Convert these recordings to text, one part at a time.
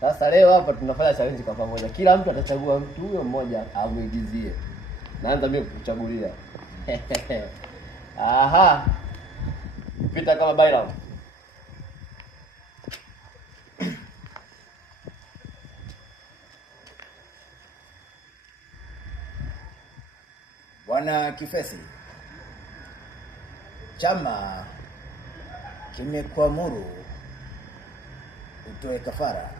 Sasa leo hapa tunafanya challenge kwa pamoja. Kila mtu atachagua mtu huyo mmoja amuigizie. Naanza mimi kukuchagulia. Aha. Pita kama baila. Bwana Kifesi, chama kimekuamuru utoe kafara.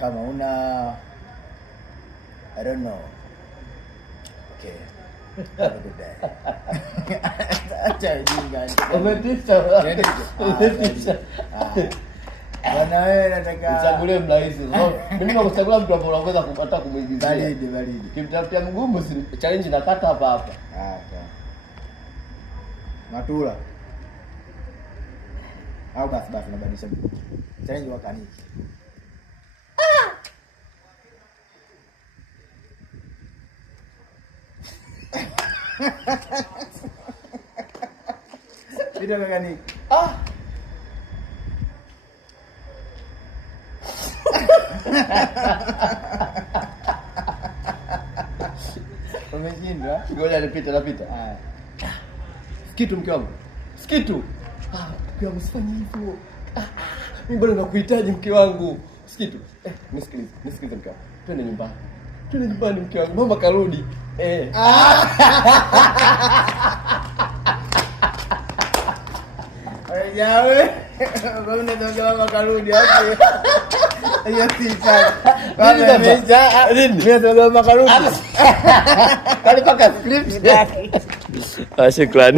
Kama una I don't know. Okay. Have a good day. Acha jinga. Umetisha. Bwana wewe nataka uchagulie mrahisi. Mimi nakuchagua mtu ambaye unaweza kupata kumuigizia. Baridi. Kimtafutia mgumu challenge nakata hapa hapa. Sawa. Matula. Au basi nabadilisha. Challenge wakaniki. Video wakaniki. Umejindwa? Ngoja napita. Sikitu mke wangu. Sikitu. Mke wangu usifanye hivyo. Mimi bado nakuhitaji mke wangu. Sikitu. Nisikilize mke wangu. Twende nyumbani mke wangu. Mama karudi. Yawe. Mbona ndio mama karudi hapo? Hiyo si sana. Baba meja. Mimi ndio mama karudi. Kali paka script. Shukrani.